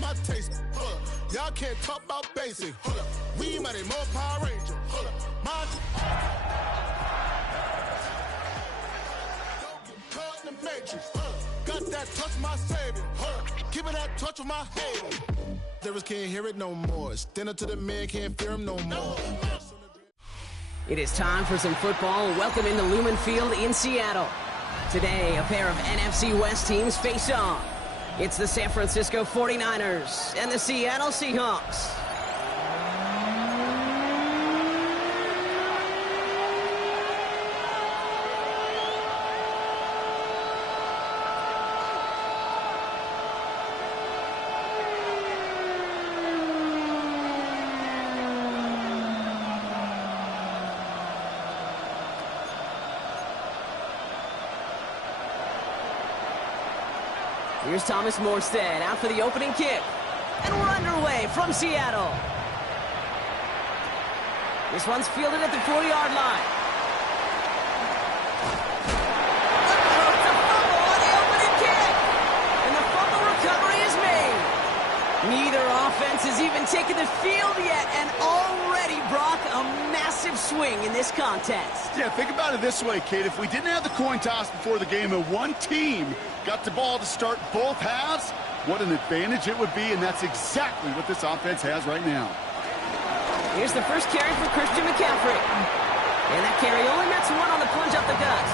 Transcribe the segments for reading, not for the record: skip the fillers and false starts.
my taste. Y'all can't talk about basic. We might need more Power Ranger. Don't get caught in the matrix. Got that touch my savior. Give it that touch of my hater. Lyrics can't hear it no more. It's dinner to the man, can't fear him no more. It is time for some football. Welcome into Lumen Field in Seattle. Today, a pair of NFC West teams face off. It's the San Francisco 49ers and the Seattle Seahawks. Here's Thomas Morstead out for the opening kick. And we're underway from Seattle. This one's fielded at the 40-yard line. It's a fumble on the opening kick. And the fumble recovery is made. Neither offense has even taken the field yet, and already Brock a massive swing in this contest. Yeah, think about it this way, kid. If we didn't have the coin toss before the game and one team got the ball to start both halves, what an advantage it would be, and that's exactly what this offense has right now. Here's the first carry for Christian McCaffrey. And that carry only nets one on the plunge up the gut.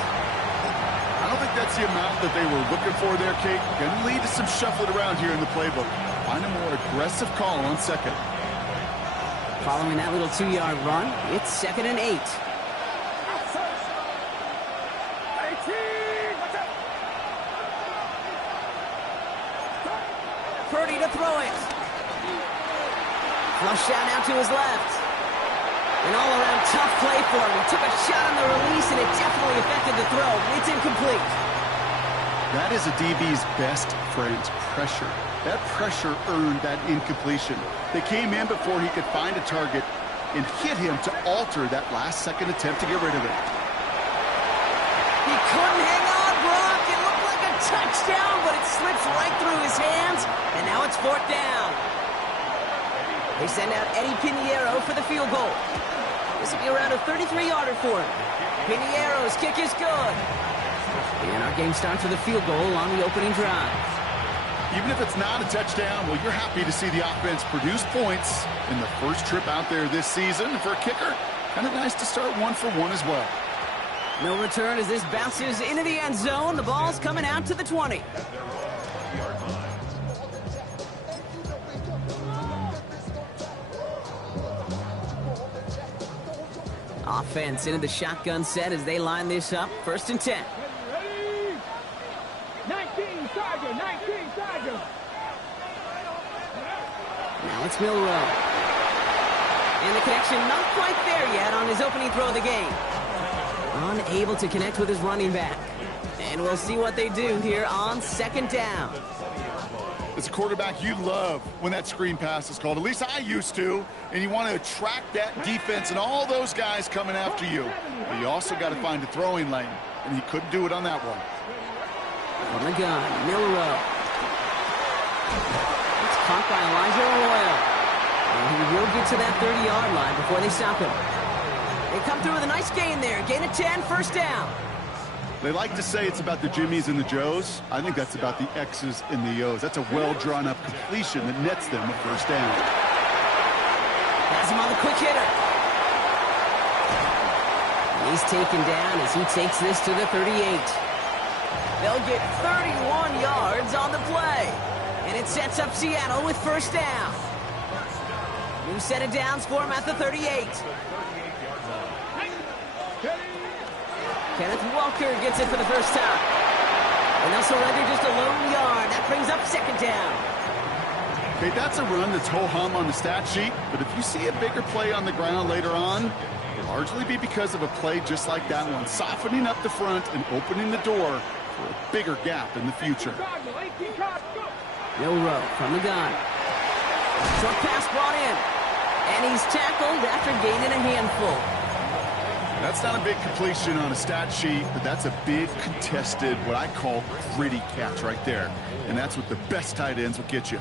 I don't think that's the amount that they were looking for there, Kate. Going to lead to some shuffling around here in the playbook. Find a more aggressive call on second. Following that little 2-yard run, it's 2nd and 8. Purdy to throw it. Flush down out to his left. An all-around tough play for him. He took a shot on the release, and it definitely affected the throw. It's incomplete. That is a DB's best friend, pressure. That pressure earned that incompletion. They came in before he could find a target and hit him to alter that last-second attempt to get rid of it. He couldn't hang on, Brock. It looked like a touchdown, but it slips right through his hands, and now it's 4th down. They send out Eddie Pinheiro for the field goal. This will be around a 33-yarder for him. Pinheiro's kick is good. And our game starts with a field goal on the opening drive. Even if it's not a touchdown, well, you're happy to see the offense produce points in the first trip out there this season. For a kicker, kind of nice to start 1 for 1 as well. No return as this bounces into the end zone. The ball's coming out to the 20. Offense into the shotgun set as they line this up. 1st and 10. 19, Tiger, 19, Tiger. Now it's Milrow. And the connection not quite there yet on his opening throw of the game. Unable to connect with his running back. And we'll see what they do here on 2nd down. As a quarterback, you love when that screen pass is called. At least I used to. And you want to attract that defense and all those guys coming after you. But you also got to find a throwing lane. And he couldn't do it on that one. On the gun, Milrow. It's caught by Elijah Arroyo. And he will get to that 30-yard line before they stop him. They come through with a nice gain there. Gain of 10, 1st down. They like to say it's about the Jimmies and the Joes. I think that's about the X's and the O's. That's a well-drawn-up completion that nets them a 1st down. Has him on the quick hitter. He's taken down as he takes this to the 38. They'll get 31 yards on the play. And it sets up Seattle with 1st down. New set of downs for him at the 38. Kenneth Walker gets it for the first time. And they'll surrender just a lone yard. That brings up 2nd down. Okay, that's a run that's ho-hum on the stat sheet. But if you see a bigger play on the ground later on, it'll largely be because of a play just like that one. Softening up the front and opening the door for a bigger gap in the future. Milrow from the gun. Short pass brought in. And he's tackled after gaining a handful. That's not a big completion on a stat sheet, but that's a big contested, what I call gritty catch right there. And that's what the best tight ends will get you.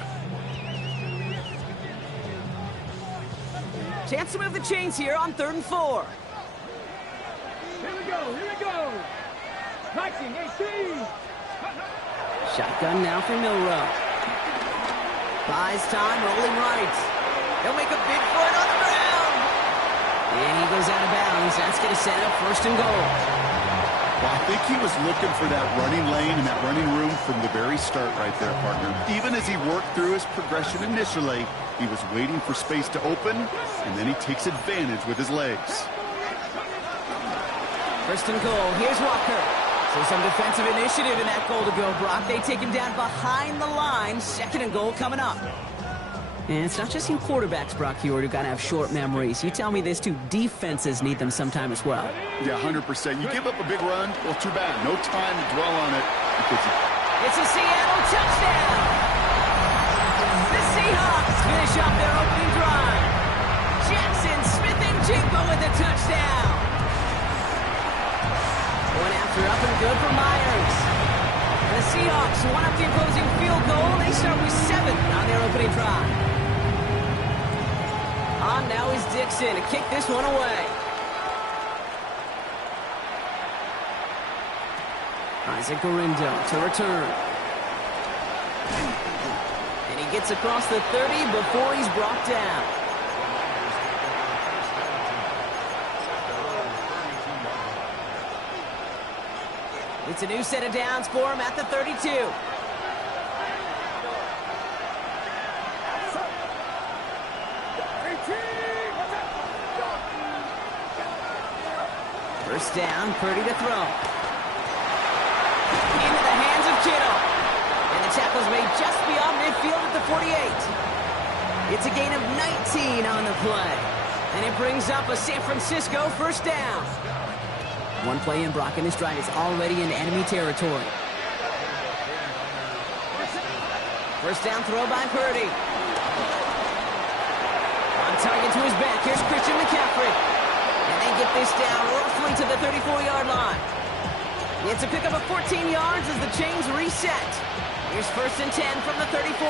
Chance to move the chains here on 3rd and 4. Here we go, here we go. 1918. Shotgun now for Milrow. Buys time, rolling right. He'll make a big foot on the ground. And he goes out of bounds. That's going to set up 1st and goal. Well, I think he was looking for that running lane and that running room from the very start right there, partner. Even as he worked through his progression initially, he was waiting for space to open, and then he takes advantage with his legs. 1st and goal. Here's Walker. So some defensive initiative in that goal to go, Brock. They take him down behind the line. 2nd and goal coming up. And it's not just you quarterbacks, Brock Huard, who got to have short memories. You tell me this too, defenses need them sometime as well. Yeah, 100%. You give up a big run, well, too bad. No time to dwell on it. It's a Seattle touchdown! The Seahawks finish off their opening drive. Jackson Smith-Njigba with a touchdown. One after up and good for Myers. And the Seahawks one up the opposing field goal. They start with 7 on their opening drive. On now is Dixon to kick this one away. Isaac Garindo to return. And he gets across the 30 before he's brought down. It's a new set of downs for him at the 32. First down, Purdy to throw. Into the hands of Kittle. And the tackle's made just beyond midfield at the 48. It's a gain of 19 on the play. And it brings up a San Francisco first down. One play in, Brock, and this drive is already in enemy territory. First down throw by Purdy. On target to his back. Here's Christian McCaffrey. And they get this down roughly to the 34-yard line. It's a pickup of 14 yards as the chains reset. Here's 1st and 10 from the 34.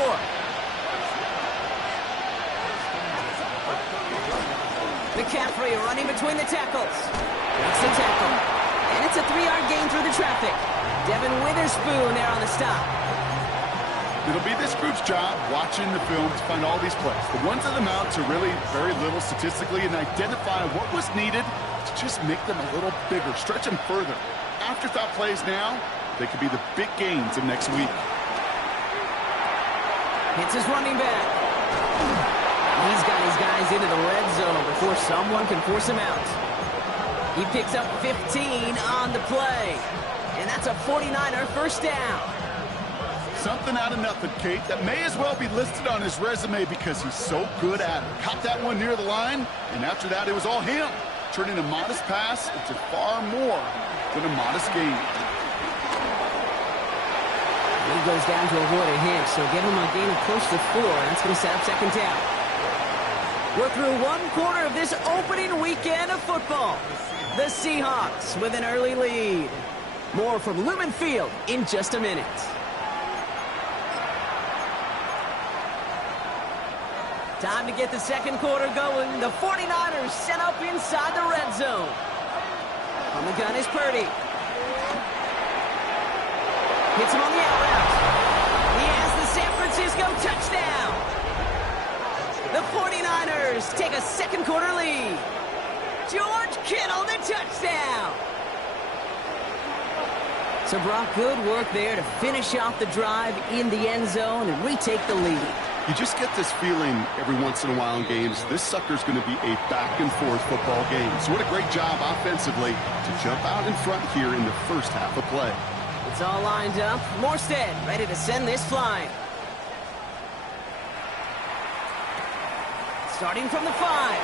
McCaffrey running between the tackles. Makes the tackle. And it's a 3-yard gain through the traffic. Devin Witherspoon there on the stop. It'll be this group's job watching the film to find all these plays. The ones that amount to really very little statistically and identify what was needed to just make them a little bigger, stretch them further. Afterthought plays now, they could be the big gains of next week. Hits his running back. He's got his guys into the red zone before someone can force him out. He picks up 15 on the play. And that's a 49er first down. Something out of nothing, Kate, that may as well be listed on his resume because he's so good at it. Caught that one near the line, and after that, it was all him. Turning a modest pass into far more than a modest gain. He goes down to avoid a hit, so give him a gain of close to 4. That's going to set up 2nd down. We're through 1 quarter of this opening weekend of football. The Seahawks with an early lead. More from Lumen Field in just a minute. Time to get the 2nd quarter going. The 49ers set up inside the red zone. On the gun is Purdy. Hits him on the out route. He has the San Francisco touchdown. The 49ers take a 2nd quarter lead. George Kittle, the touchdown. So Brock, good work there to finish off the drive in the end zone and retake the lead. You just get this feeling every once in a while in games, this sucker's going to be a back-and-forth football game. So what a great job offensively to jump out in front here in the first half of play. It's all lined up. Morstead ready to send this flying. Starting from the 5.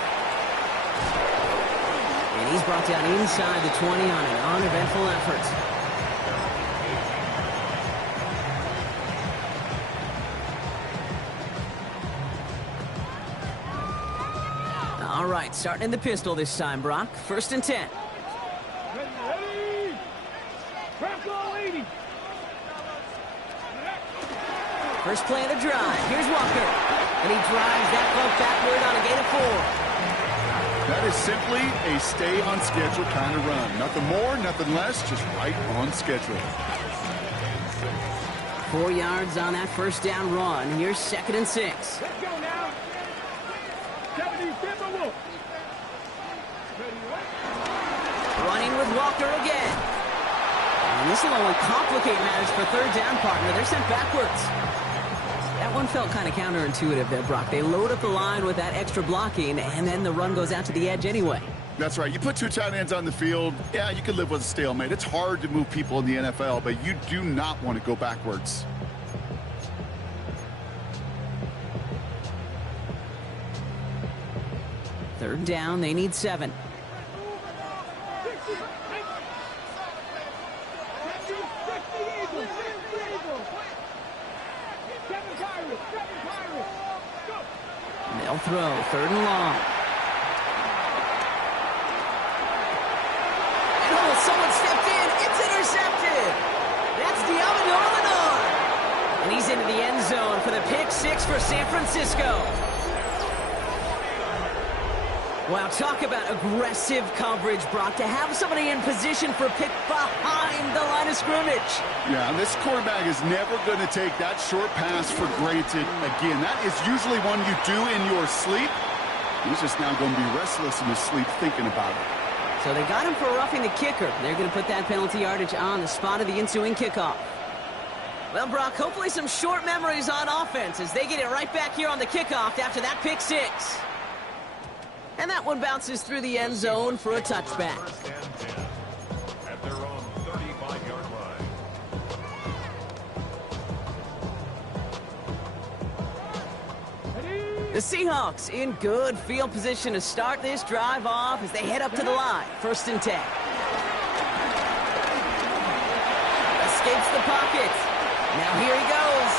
And he's brought down inside the 20 on an uneventful effort. All right, starting in the pistol this time, Brock. 1st and 10. Ready. Bronco 80. First play of the drive. Here's Walker. And he drives that ball backward on a gain of 4. That is simply a stay on schedule kind of run. Nothing more, nothing less, just right on schedule. 4 yards on that first down run. Here's 2nd and 6. Let's go now. 70 Timberwolves. Running with Walker again. And this will only complicate matters for 3rd down, partner. They're sent backwards. That one felt kind of counterintuitive there, Brock. They load up the line with that extra blocking, and then the run goes out to the edge anyway. That's right. You put 2 tight ends on the field, yeah, you can live with a stalemate. It's hard to move people in the NFL, but you do not want to go backwards. Third down, they need 7. They'll throw, 3rd and long. And oh, someone stepped in. It's intercepted. That's Lenore. And he's into the end zone for the pick 6 for San Francisco. Wow, talk about aggressive coverage, Brock. To have somebody in position for a pick behind the line of scrimmage. Yeah, this quarterback is never going to take that short pass for granted again. That is usually one you do in your sleep. He's just now going to be restless in his sleep thinking about it. So they got him for roughing the kicker. They're going to put that penalty yardage on the spot of the ensuing kickoff. Well, Brock, hopefully some short memories on offense as they get it right back here on the kickoff after that pick 6. And that one bounces through the end zone for a touchback. At their own 35-yard line. The Seahawks in good field position to start this drive off as they head up to the line. 1st and 10. Escapes the pocket. Now here he goes.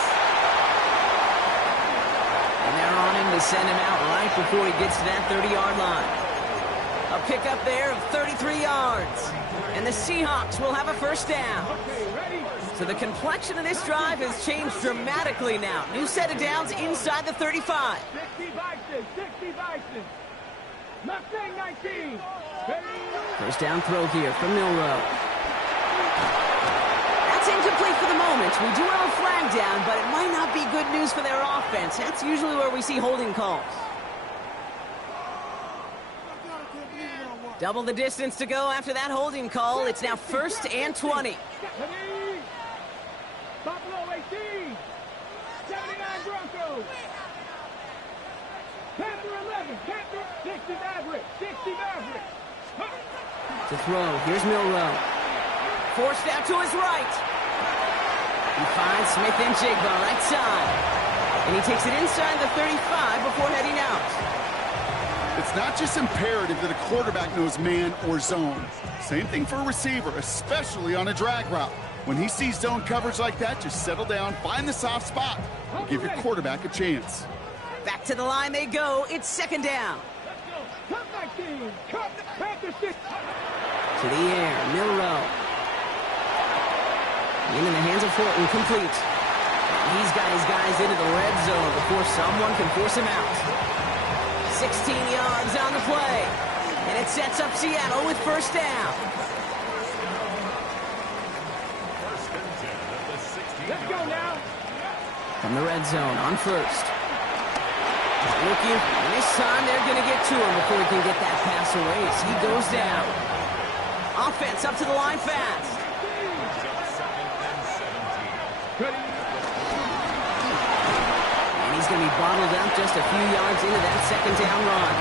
And they're on him to send him out right before he gets to that 30-yard line. A pickup there of 33 yards. And the Seahawks will have a 1st down. So the complexion of this drive has changed dramatically now. New set of downs inside the 35. 60 Bison. Mustang 19. 1st down throw here from Milroe. That's incomplete for the moment. We do have a flag down, but it might not be good news for their offense. That's usually where we see holding calls. Double the distance to go after that holding call. It's now 1st and 20. Buffalo 18. 79 Broncos. Panther 11. Panther 60 Maverick. 60 Maverick. To throw. Here's Milroe. Forced out to his right. He finds Smith and Jigba right side. And he takes it inside the 35 before heading out. It's not just imperative that a quarterback knows man or zone. Same thing for a receiver, especially on a drag route. When he sees zone coverage like that, just settle down, find the soft spot, and give your quarterback a chance. Back to the line they go. It's 2nd down. Cut 19. Cut Panther 6. To the air, Milroe. Into the hands of Horton, complete. He's got his guys into the red zone before someone can force him out. 16 yards on the play. And it sets up Seattle with 1st down. Let's go now. From the red zone on 1st. Looking, and this time they're going to get to him before he can get that pass away as he goes down. Offense up to the line fast. And he's going to be bottled up just a few yards into that 2nd down run.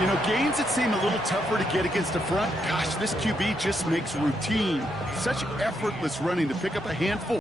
You know, gains that seem a little tougher to get against the front, gosh, this QB just makes routine. Such effortless running to pick up a handful.